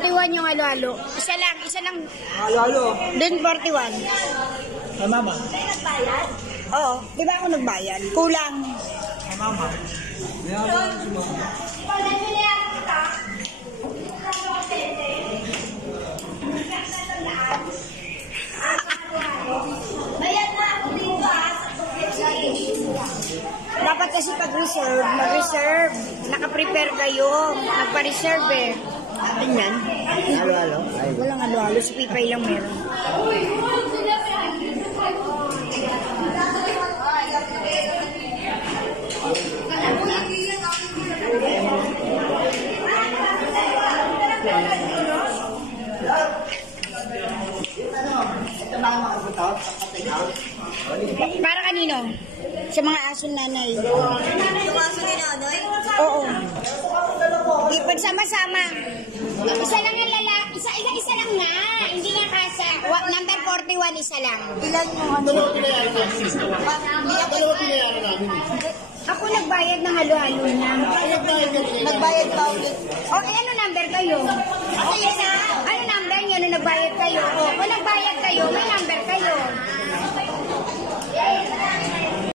41 yung halo-halo. Isa lang. Halo-halo. Dun 41. Kay mama. Oo, di ba ako nagbayad? Kulang. Kay mama. Mayaman si mama. Dapat kasi pag-reserve, mag-reserve. Naka-prepare kayo. Nagpa-reserve eh. Atin yan. Halo-halo. Walang halo-halo. Si Pipay lang meron. Para kanino? Sa mga aso nanay. Yung aso ni nanay? Oo. Pagsama-sama. Isa lang ang lalaki. Isa lang nga. Hindi nga kasa. Number 41, isa lang. Ilan yung ano? Dalawa pinayaran namin. Ako nagbayad ng halo-halo niya. Nagbayad pa ulit. O, ano number kayo? Ano number niya nung nagbayad kayo? O, kung nagbayad kayo, may number kayo.